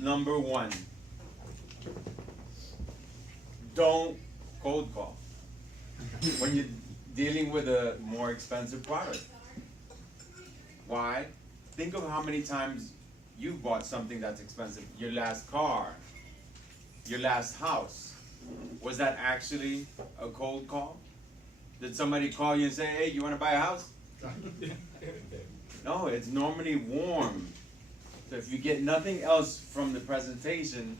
number one. Don't cold call when you're dealing with a more expensive product. Why? Think of how many times you've bought something that's expensive. Your last car, your last house. Was that actually a cold call? Did somebody call you and say, hey, you want to buy a house? No, it's normally warm. So if you get nothing else from the presentation,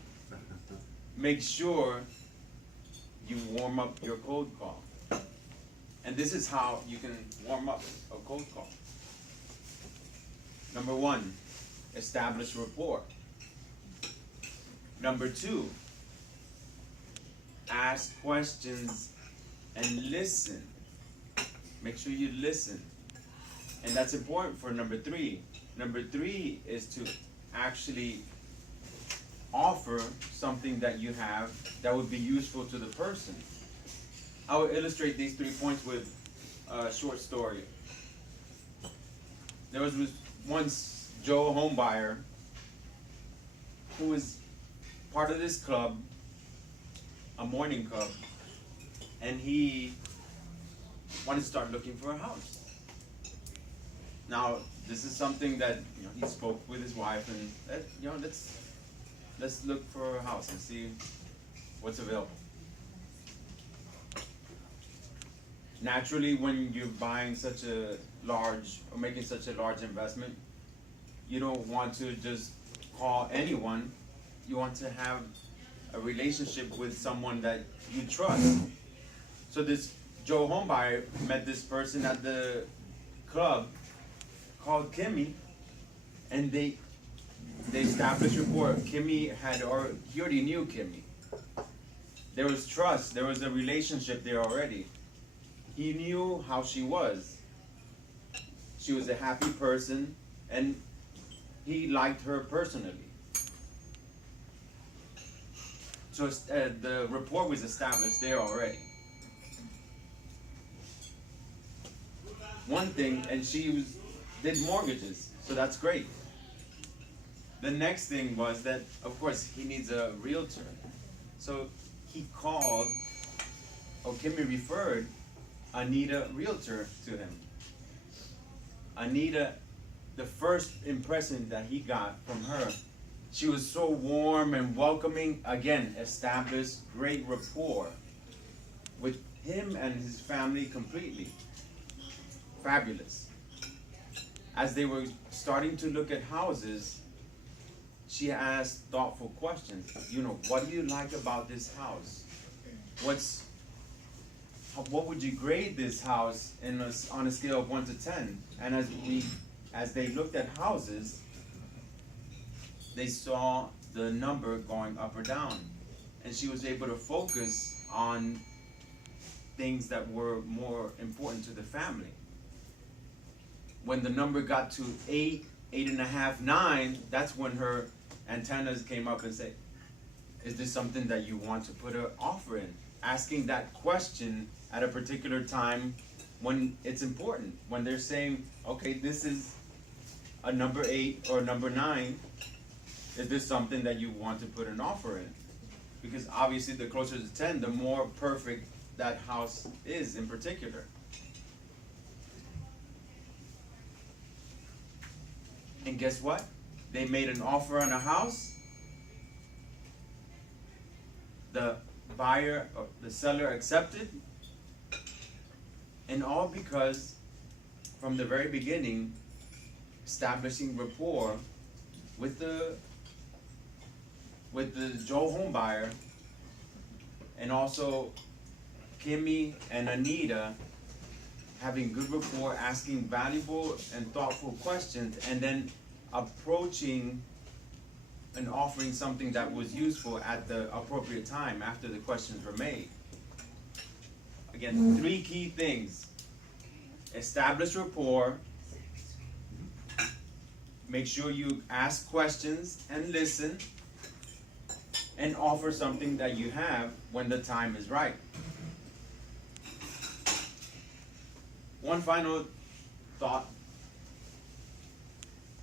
make sure you warm up your cold call. And this is how you can warm up a cold call. Number one, establish rapport. Number two, ask questions and listen. Make sure you listen. And that's important for number three. Number three is to actually offer something that you have that would be useful to the person. I will illustrate these 3 points with a short story. There was once Joe Homebuyer who was part of this club, a morning club, and he wanted to start looking for a house. Now, this is something that he spoke with his wife, and let's look for a house and see what's available. Naturally, when you're buying such a large or making such a large investment, you don't want to just call anyone. You want to have a relationship with someone that you trust. So this Joe Homebuyer met this person at the club called Kimmy, and they established rapport. Kimmy he already knew Kimmy. There was trust. There was a relationship there already. He knew how she was. She was a happy person, and he liked her personally. So the rapport was established there already. One thing, and she did mortgages, so that's great. The next thing was that, of course, he needs a realtor. So he called, or Kimmy referred Anita, realtor, to him. Anita, the first impression that he got from her, she was so warm and welcoming. Again, established great rapport with him and his family completely. Fabulous. As they were starting to look at houses, she asked thoughtful questions. What do you like about this house? What would you grade this house on a scale of 1 to 10? And as they looked at houses, they saw the number going up or down, and she was able to focus on things that were more important to the family. When the number got to 8, 8.5, 9, that's when her antennas came up and said, is this something that you want to put an offer in? Asking that question at a particular time when it's important. When they're saying, okay, this is a number 8 or number 9, is this something that you want to put an offer in? Because obviously the closer to 10, the more perfect that house is in particular. And guess what? They made an offer on a house. The buyer or the seller accepted. And all because from the very beginning, establishing rapport with the Joe Homebuyer, and also Kimmy and Anita having good rapport, asking valuable and thoughtful questions, and then approaching and offering something that was useful at the appropriate time after the questions were made. Again, 3 key things. Establish rapport. Make sure you ask questions and listen, and offer something that you have when the time is right. One final thought.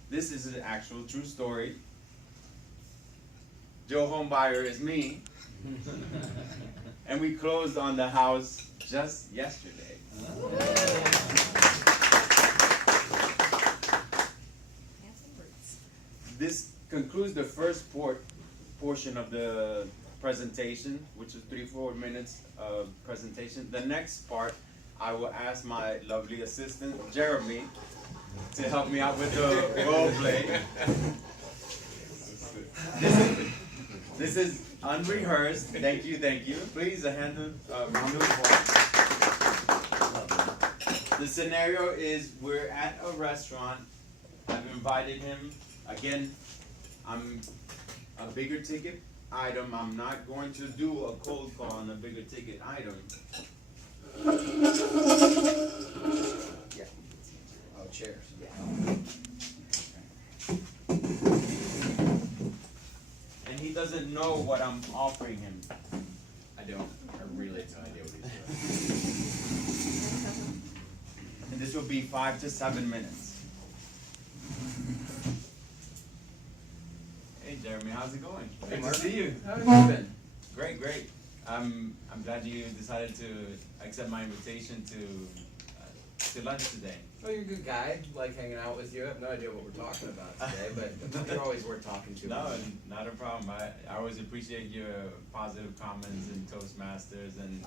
This is an actual true story. Joe Homebuyer is me. And we closed on the house just yesterday. This concludes the first portion of the presentation, which is 3-4 minutes of presentation. The next part, I will ask my lovely assistant, Jeremy, to help me out with the role play. This is unrehearsed. Thank you, thank you. Please, a round of applause. The scenario is we're at a restaurant. I've invited him. Again, I'm a bigger ticket item. I'm not going to do a cold call on a bigger ticket item. Yeah. Oh, chairs. Yeah. And he doesn't know what I'm offering him. I don't. I really have no idea what he's doing. And this will be 5 to 7 minutes. Hey Jeremy, how's it going? Hey, Good to Marvin. see you. How have you been? Great, great. I'm glad you decided to accept my invitation to lunch today. Oh, you're a good guy. Like hanging out with you. I have no idea what we're talking about today, but you're always worth talking to. No, not a problem. I always appreciate your positive comments in Toastmasters and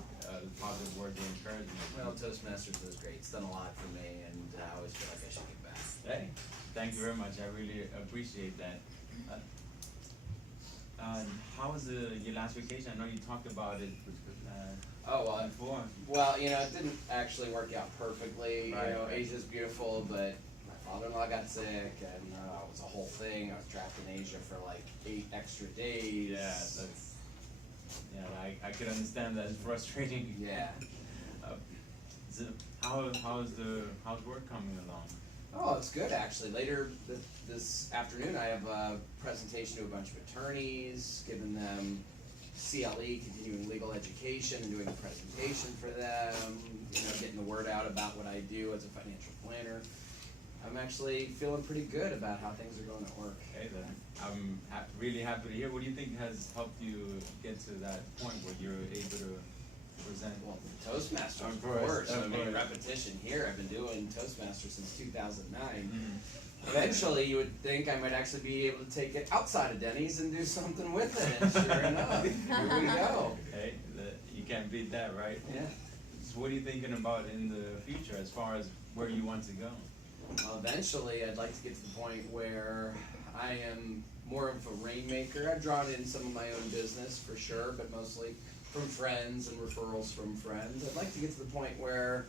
positive words of encouragement. Well, Toastmasters is great. It's done a lot for me, and I always feel like I should give back. Hey, thank you very much. I really appreciate that. How was your last vacation? I know you talked about it before. Well, you know, it didn't actually work out perfectly. Right, You know, right. Asia's beautiful, but my father-in-law got sick, and it was a whole thing. I was trapped in Asia for like 8 extra days. I could understand that. It's frustrating. Yeah. So how's work coming along? Oh, it's good actually. Later this afternoon, I have a presentation to a bunch of attorneys, giving them CLE, continuing legal education, and doing a presentation for them. You know, getting the word out about what I do as a financial planner. I'm actually feeling pretty good about how things are going at work. Okay, then I'm really happy to hear. What do you think has helped you get to that point where you're able to present? Well, Toastmasters, Of of course, course. of I mean, course. repetition here. I've been doing Toastmasters since 2009. Mhm. Eventually, you would think I might actually be able to take it outside of Denny's and do something with it. And sure enough, here we go. Hey, you can't beat that, right? Yeah. So what are you thinking about in the future as far as where you want to go? Well, eventually, I'd like to get to the point where I am more of a rainmaker. I've drawn in some of my own business for sure, but mostly from friends and referrals from friends. I'd like to get to the point where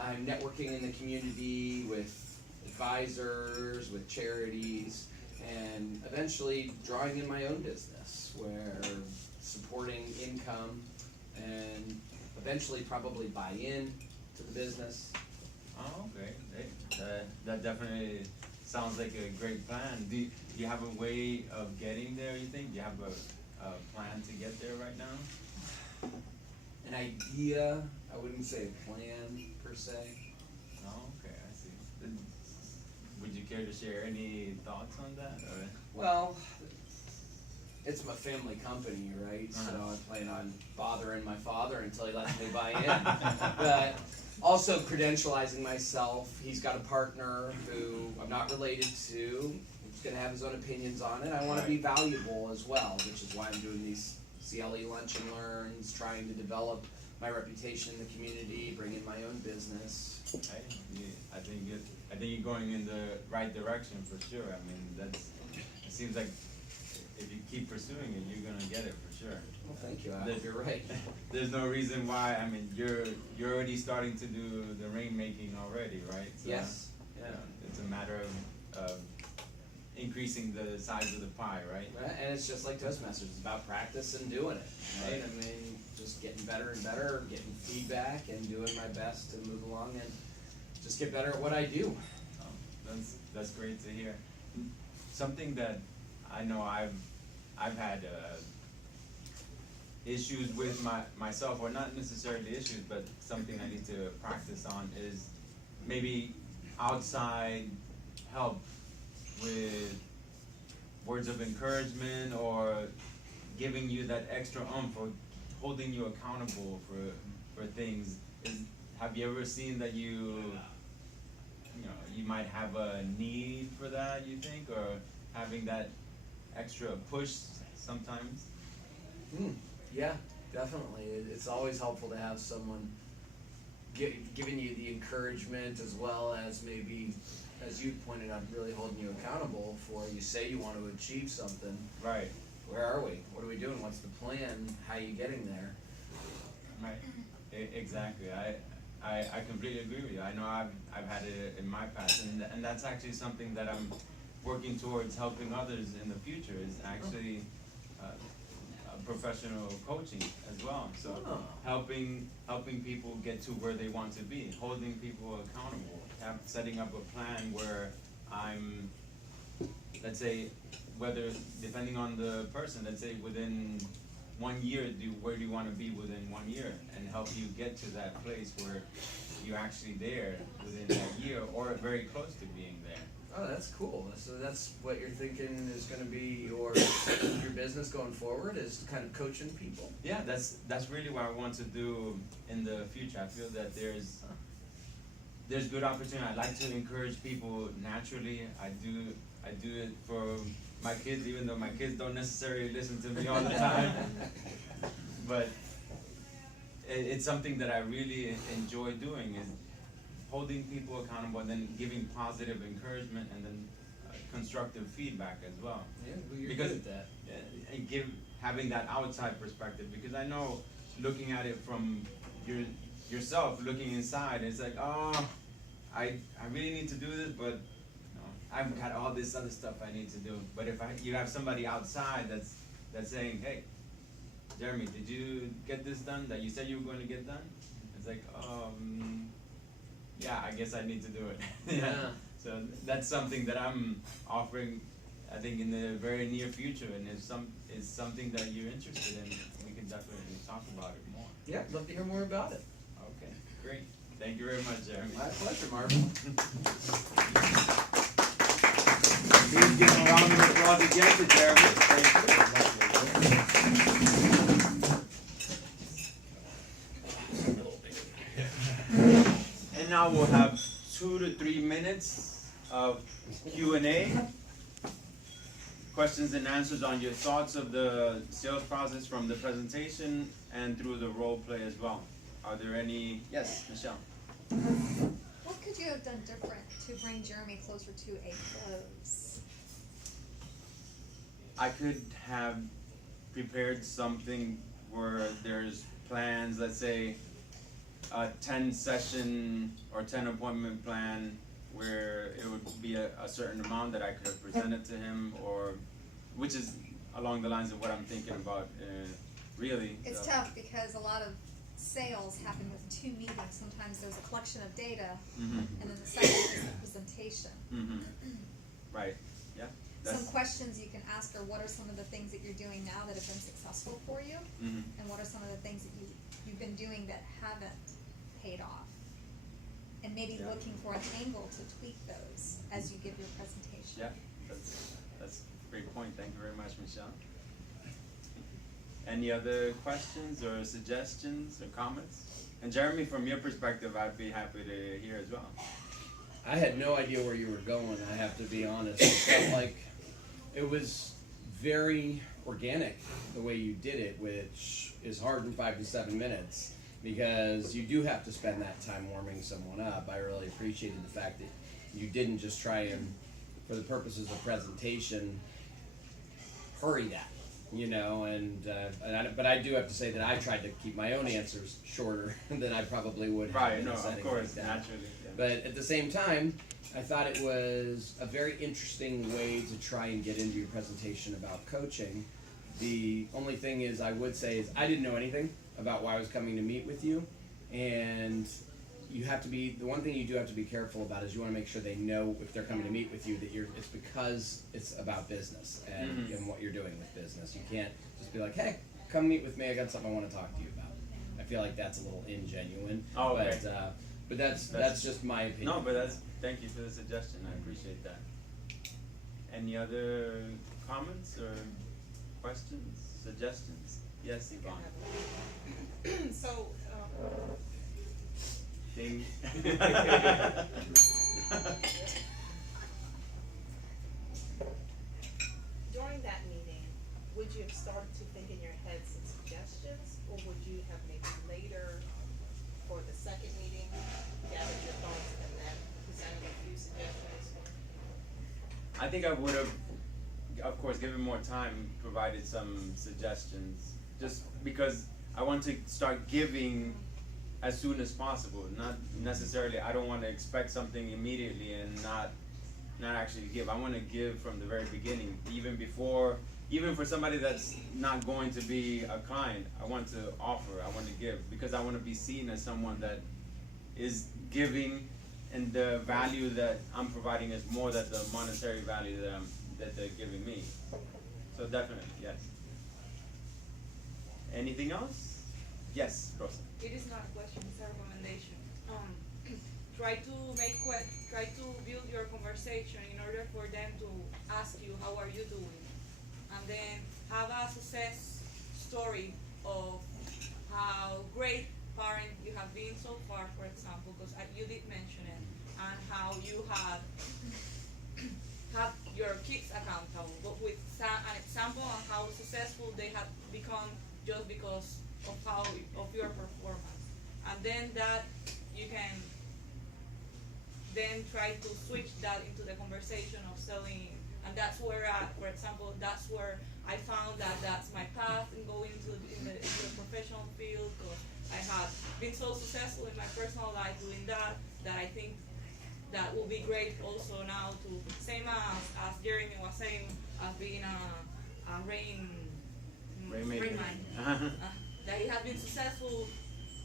I'm networking in the community with advisors, with charities, and eventually drawing in my own business where supporting income and eventually probably buy in to the business. Oh, okay. Hey, that definitely sounds like a great plan. Do you have a way of getting there, you think? Do you have a plan to get there right now? An idea, I wouldn't say a plan per se. Oh, okay, I see. Would you care to share any thoughts on that? Or? Well, it's my family company, right? So Uh-huh. I plan on bothering my father until he lets me buy in. But also credentializing myself. He's got a partner who I'm not related to. He's gonna have his own opinions on it. I want to be valuable as well, which is why I'm doing these CLE lunch and learns, trying to develop my reputation in the community, bring in my own business. Hey, I think you're going in the right direction for sure. I mean, it seems like if you keep pursuing it, you're gonna get it for sure. Well, thank you. I hope you're right. There's no reason why. I mean, you're already starting to do the rainmaking already, right? So, Yes. Yeah. It's a matter of increasing the size of the pie, right? Right, and it's just like Toastmasters, it's about practice and doing it, right? I mean, just getting better and better, getting feedback and doing my best to move along and just get better at what I do. Oh, that's great to hear. Something that I know I've had issues with myself, or not necessarily issues, but something I need to practice on is maybe outside help with words of encouragement or giving you that extra oomph or holding you accountable for things. Have you ever seen that you might have a need for that, you think, or having that extra push sometimes? Yeah, definitely. It's always helpful to have someone giving you the encouragement, as well as maybe, as you pointed out, really holding you accountable for, you say you want to achieve something. Right. Where are we? What are we doing? What's the plan? How are you getting there? Right. Exactly. I completely agree with you. I know I've had it in my past, and that's actually something that I'm working towards helping others in the future, is actually professional coaching as well. So helping people get to where they want to be, holding people accountable, setting up a plan where I'm, let's say, whether, depending on the person, let's say within 1 year, where do you want to be within 1 year, and help you get to that place where you're actually there within that year, or very close to being there. Oh, that's cool. So that's what you're thinking is going to be your business going forward, is kind of coaching people? Yeah, that's really what I want to do in the future. I feel that there's good opportunity. I like to encourage people naturally. I do it for my kids, even though my kids don't necessarily listen to me all the time. But it's something that I really enjoy doing, is holding people accountable and then giving positive encouragement and then constructive feedback as well. Yeah, well, you're because, good at that. And having that outside perspective, because I know, looking at it from yourself, looking inside, it's like, oh, I really need to do this, but I've got all this other stuff I need to do. But if you have somebody outside that's saying, hey, Jeremy, did you get this done that you said you were going to get done? It's like, yeah, I guess I need to do it. Yeah. So that's something that I'm offering, I think, in the very near future, and if it's something that you're interested in, we can definitely talk about it more. Yeah, I'd love to hear more about it. Okay, great. Thank you very much, Jeremy. My pleasure, Marvin. Please give a round of applause again to Jeremy. Thank you. And now we'll have 2 to 3 minutes of Q&A. Questions and answers on your thoughts of the sales process from the presentation and through the role play as well. Are there any? Yes, Michelle. What could you have done different to bring Jeremy closer to a close? I could have prepared something where there's plans, let's say a 10 session or 10 appointment plan, where it would be a certain amount that I could have presented to him, or which is along the lines of what I'm thinking about, really. It's tough because a lot of sales happen with 2 meetings. Sometimes there's a collection of data, and then the second is the presentation. Right, yeah. Some questions you can ask are, what are some of the things that you're doing now that have been successful for you? And what are some of the things that you've been doing that haven't paid off? And maybe looking for an angle to tweak those as you give your presentation. Yeah, that's a great point. Thank you very much, Michelle. Any other questions or suggestions or comments? And Jeremy, from your perspective, I'd be happy to hear as well. I had no idea where you were going, I have to be honest. It felt like it was very organic the way you did it, which is hard in 5 to 7 minutes, because you do have to spend that time warming someone up. I really appreciated the fact that you didn't just try and, for the purposes of presentation, hurry that, but I do have to say that I tried to keep my own answers shorter than I probably would have in a setting like that. Naturally. Yeah. But at the same time, I thought it was a very interesting way to try and get into your presentation about coaching. The only thing is, I would say, is I didn't know anything about why I was coming to meet with you, and you have to be, the one thing you do have to be careful about is you want to make sure they know, if they're coming to meet with you, that it's because it's about business and what you're doing with business. You can't just be like, hey, come meet with me, I got something I want to talk to you about. I feel like that's a little ingenuine. Oh, okay. But that's just my opinion. No, but thank you for the suggestion. I appreciate that. Any other comments or questions, suggestions? Yes, Yvonne. So, Ding. during that meeting, would you have started to think in your head some suggestions, or would you have maybe later, for the second meeting, gathered your thoughts and then presented a few suggestions? I think I would have, of course, given more time, provided some suggestions, just because I want to start giving as soon as possible. Not necessarily, I don't want to expect something immediately and not actually give. I want to give from the very beginning, even for somebody that's not going to be a client. I want to offer, I want to give, because I want to be seen as someone that is giving, and the value that I'm providing is more than the monetary value that they're giving me. So definitely, yes. Anything else? Yes, Rosa. It is not a question, it's a recommendation. Try to build your conversation in order for them to ask you how are you doing, and then have a success story of how great parent you have been so far, for example, because you did mention it, and how you have your kids accountable, but with an example on how successful they have become just because of your performance, and then that you can then try to switch that into the conversation of selling, and that's where, for example, that's where I found that that's my path in going into the professional field, because I have been so successful in my personal life doing that I think that will be great also now to, same as Jeremy was saying, as being a Rainmaker. man. That he has been successful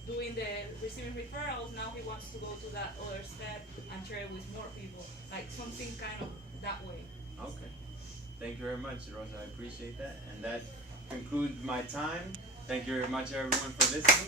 doing the receiving referrals, now he wants to go to that other step and share it with more people, like something kind of that way. Okay. Thank you very much, Rosa. I appreciate that. And that concludes my time. Thank you very much, everyone, for listening.